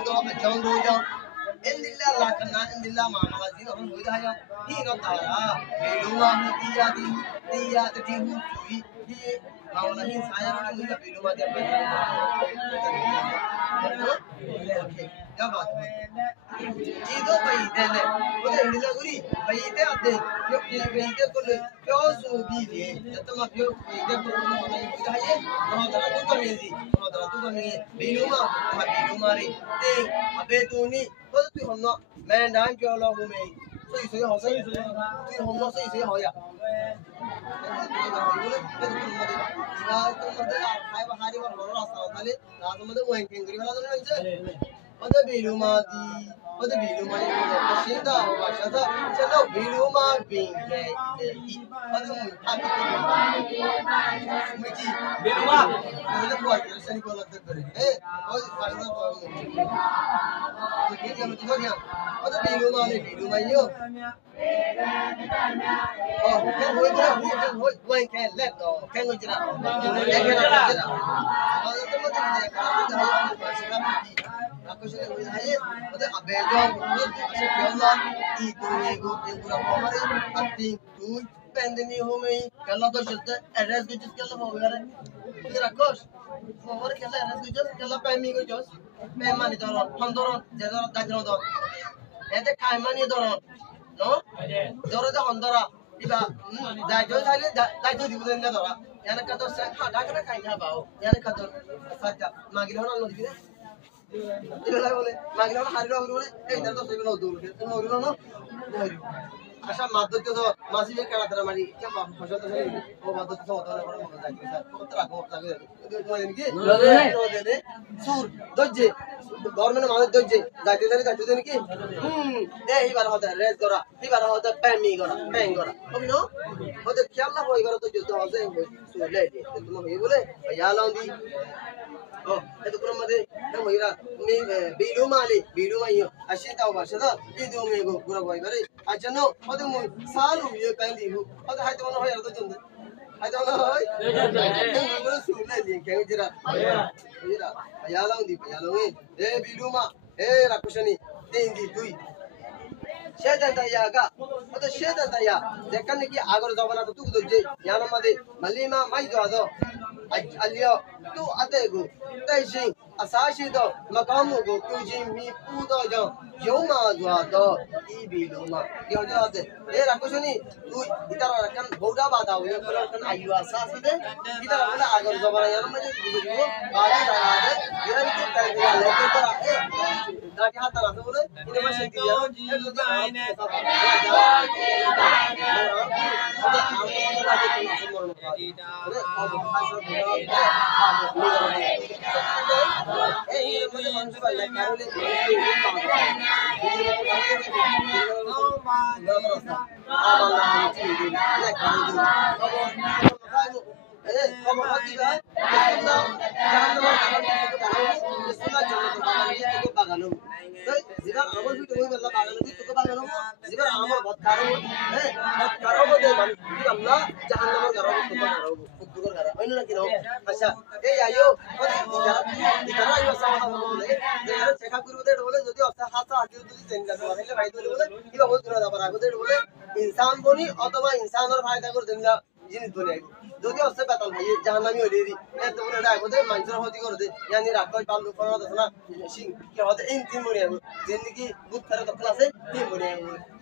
do a John Rojo. Indilla Lakana, Indilla Mama, Hudaya, he not Tara, Beluma, Tia, the Tiu, Mauna is higher than the Beluma. Okay, Gabba. Jido by then, put in the Guri, by the Piosu be the Tama Pio, the Beluma, Belumari, take a betuni, what do you not? Man, I'm your love who may. So you say, I'll say, you almost say, how ya. I have a hard one for us. Other one can give another. Other Biluma, other Biluma, Shinda, Shata, Chelo, Biluma being other happy Biluma, the boy, you're saying, eh, all the fashion of other Biluma, Biluma, you. Oh, can we can let go? Can we get out? No? Dora the Hondora. Iba, that goes I did that do the Nedora. Yanakato said, how can I kind of about Yanakato Fata Magilona? Magilona had no rule, and that was no do it. No, I shall not do the massive Caramari, come up for the over the thought of the government of Doji, that is the key. There he got the red gora, he got the penny gora, pangora. Oh, no? But the Kala boy got to do the lady, the Yalandi. Oh, at the Bromade, Bilumali, Bilumayo, Ashita Washada, Idumago, Guraboy, I don't know, what the moon, Salu, you candy, who, what the height of the I don't know. Can you get up? Yalong, eh, Biluma, eh, Rakushani, Dindi, Dui. Shedan Dayaga, what the Shedan Daya, the Kaniki Agorozavana to the Yanamade, Malima, Maido, Alio, two Atego, Taijing, Asashido, Makamugo, Kujin, Mi Pudo, Yoma, Duado, Ibiluma, Yodate, eh, Rakushani, Itarakan, Bodabada, we have an Ayua Saside, Itara Agorozavana Yanamade, इंसान बोली अथवा इंसान और फायदा कर देना जिनिस बोले जो कि उससे पता नहीं जहाँ नमी हो रही थी ये तो बोले राय बोले मंचर होती कर दे यानी रात को पाल ऊपर होता है ना शिंग क्या होता है इन तीन बोले हैं जिंदगी बुद्ध तरह तो क्लास है तीन बोले हैं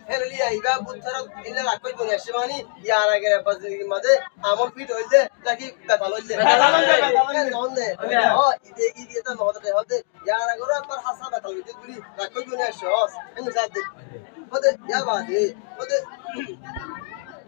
है लिया इबा बुद्ध तरह इन्हें रात को बोले शिवानी यार अगर बस जिंदगी मध्य आमों फिट हो जाए ताकि पता लो जाए कौन है ओ इधे तो बहुत होते यार अगर पर हंसा पता लो जाए पूरी रात को बोले शॉस इन साथ होते क्या बात है होते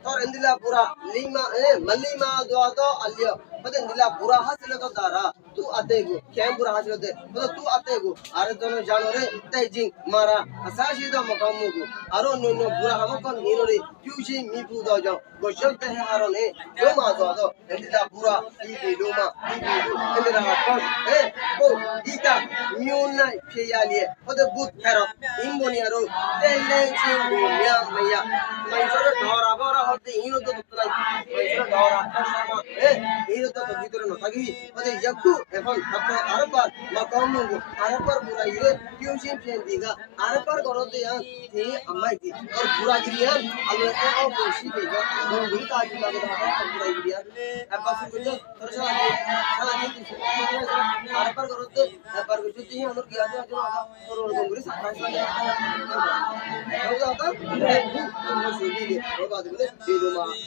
और इंदिला पूरा लीमा मल्लीमा दुआतो अलियो होते इंदिला पूरा हासिल तो दारा तू आते गो क्या पूरा हासिल होते होते तू आते गो आरे दोनों जानो रे तेजिंग मारा असाशी दो मकामु गो आरो नो पूरा हमको नीनो रे क्यूशी मीपू दो जाओ गोशोते है हारो ने जो मा दुआतो इंदिला पूरा लूमा इंदिला कौन ओ इता म्यूना फेयालिए होते बुत फेरो इंबोनियारो तेलेंची गो मिया মাইসরে ধরা বড় হতে ইনো তো নাই মাইসরে ধরা শর্মা ইনো তো ভিতরে ন থাকি ওতে ইয়াকু এখন আপনি আরেকবার মাকামু আরেকবার বুড়াইরে টিউশন ফেন দিগা আরেকবার করতে এই আমাই দি আর বুড়া গিরিয়া আলো এও বসি দেগা দম গুলি কাজ লাগে ধরা বুড়া গিরিয়া একবার শুনতে তোর সারা দিন আরেকবার করতে একবার যদি আমার গিয়া তো তোর দম গুলি সাফাই সাফাই होगा होगा वो सोनी ले वो बात बोले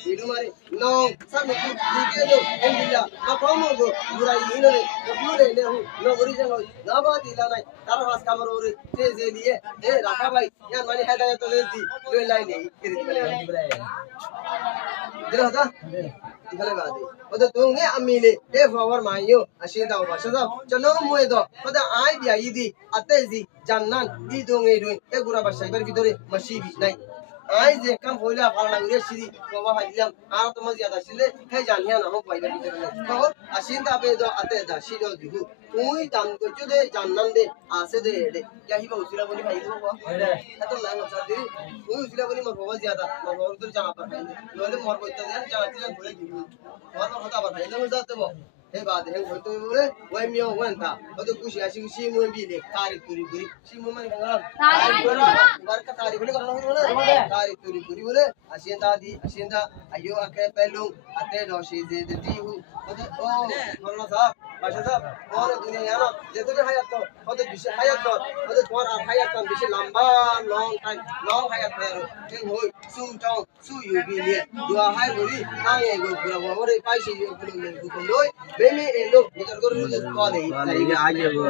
बेडू मारे नो सर मैं ठीक है जो इंडिया ना कौन हो पूरा ये ने पूरे ने हूं नो ओरिजिनल ना बात इला नहीं तारा पास कमर और ते लिए ए राका भाई यार मैंने हिदायत तो दे दी लो लाइन नहीं दिल होता दिखले बात है वो तो तुम ने अमीले ए फॉरवर्ड माइयो अशीदा होगा सब चलो मुए दो वो तो आई भी आई दी अते जी জান্নান ই দঙে রই এ গুরা বাসাইবার ভিতরে মাসিবি নাই আই যে কাম হইলা পালা উরে সিরি বাবা হাইলাম আর তোমার জিয়াদা ছিলে হে জানিয়া না হো পাইবার ভিতরে না তো আসিন্দা বেদো আতে দা সিরো দিহু তুই দান করছো দে জান্নান দে আসে দে রে ইয়াহি বা উসিলা বলি ভাই দেবো এত না মজা দে তুই উসিলা বলি মর বাবা জিয়াদা মর বাবা তোর জানা পার নলে মর কইতা দেন জানা তিলা ভুলে গিলু মর কথা পার ভাই দেবো যা দেবো हे बात है वो तो बोले वही मियो वंता वो तो कुछ ऐसी कुछ ही मुंह भी ले कारी तुरी बुरी सी मुंह में कंगा बार का कारी बोले करना बोले कारी तुरी बुरी बोले अशिंदा अयो आके पहलू अते दोषी दे देती हूं ओ मौलाना साहब बादशाह साहब और दुनिया यार देखो जो हयात तो वो तो विषय हयात तो वो तो तुम्हारा हयात का विषय लंबा लॉन्ग टाइम लॉन्ग हयात है इन हो सु टाउ सु यू भी ले दुआ है बोली आए गो पूरा वो रे पैसे यो को लोई बेमे ए लोग निकल कर कॉल है आगे वो